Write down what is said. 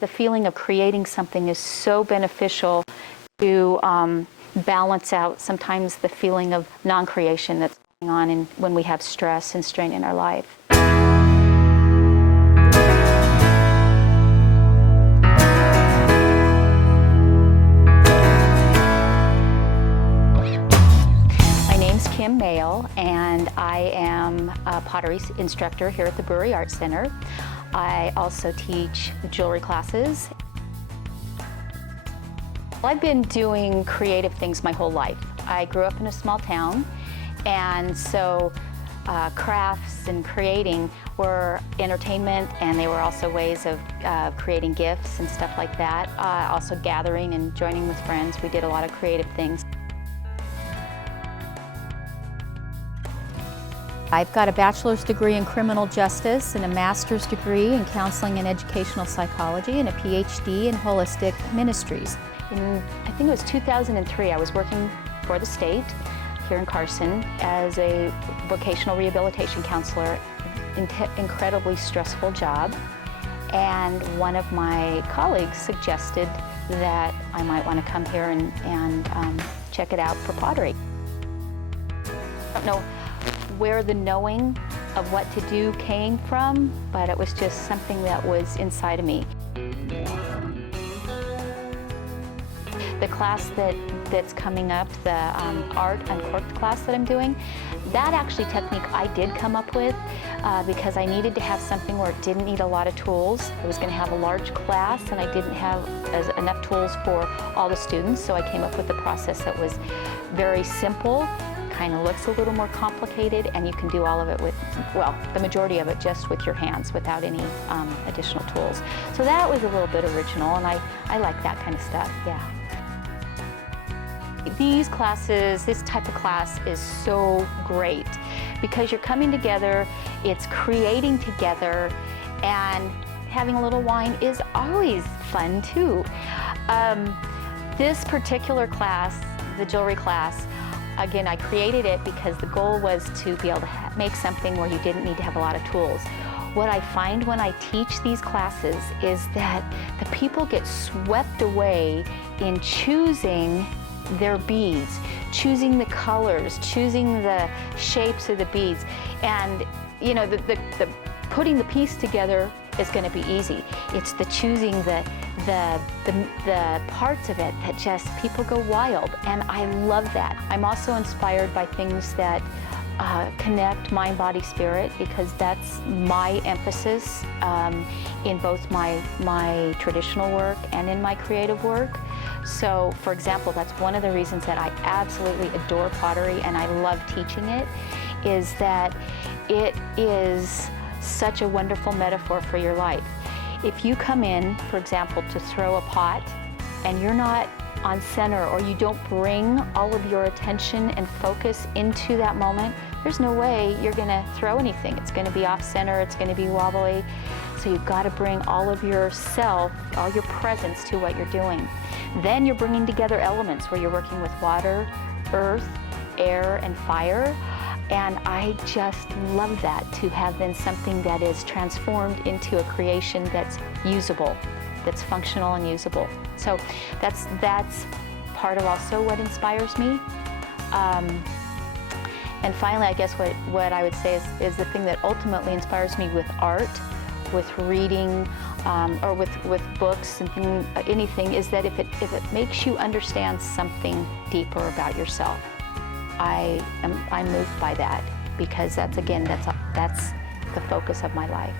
The feeling of creating something is so beneficial to balance out sometimes the feeling of non-creation that's going on when we have stress and strain in our life. My name's Maehl, and I am a pottery instructor here at the Brewery Arts Center. I also teach jewelry classes. I've been doing creative things my whole life. I grew up in a small town, and so crafts and creating were entertainment, and they were also ways of creating gifts and stuff like that. Also gathering and joining with friends. We did a lot of creative things. I've got a bachelor's degree in criminal justice and a master's degree in counseling and educational psychology and a PhD in holistic ministries. I think it was 2003, I was working for the state here in Carson as a vocational rehabilitation counselor. Incredibly stressful job. And one of my colleagues suggested that I might want to come here and check it out for pottery. I don't know where the knowing of what to do came from, but it was just something that was inside of me. The class that's coming up, the Art Uncorked class that I'm doing, that actually technique I did come up with because I needed to have something where it didn't need a lot of tools. I was going to have a large class and I didn't have enough tools for all the students, so I came up with a process that was very simple, kind of looks a little more complicated, and you can do all of it with, well, the majority of it just with your hands without any additional tools. So that was a little bit original, and I like that kind of stuff, yeah. These classes, this type of class is so great because you're coming together, it's creating together, and having a little wine is always fun too. This particular class, the jewelry class, again, I created it because the goal was to be able to make something where you didn't need to have a lot of tools. What I find when I teach these classes is that the people get swept away in choosing their beads, choosing the colors, choosing the shapes of the beads. And you know, the putting the piece together is going to be easy. It's the choosing the parts of it that just people go wild, and I love that. I'm also inspired by things that connect mind, body, spirit, because that's my emphasis in both my traditional work and in my creative work. So, for example, that's one of the reasons that I absolutely adore pottery and I love teaching it, is that it is such a wonderful metaphor for your life. If you come in, for example, to throw a pot and you're not on center, or you don't bring all of your attention and focus into that moment, there's no way you're going to throw anything. It's going to be off center, it's going to be wobbly. So you've got to bring all of yourself, all your presence to what you're doing. Then you're bringing together elements where you're working with water, earth, air, and fire. And I just love that, to have then something that is transformed into a creation that's usable, that's functional and usable. So that's part of also what inspires me. And finally, I guess what I would say is the thing that ultimately inspires me with art, with reading, or with books and anything, is that if it makes you understand something deeper about yourself. I'm moved by that, because that's the focus of my life.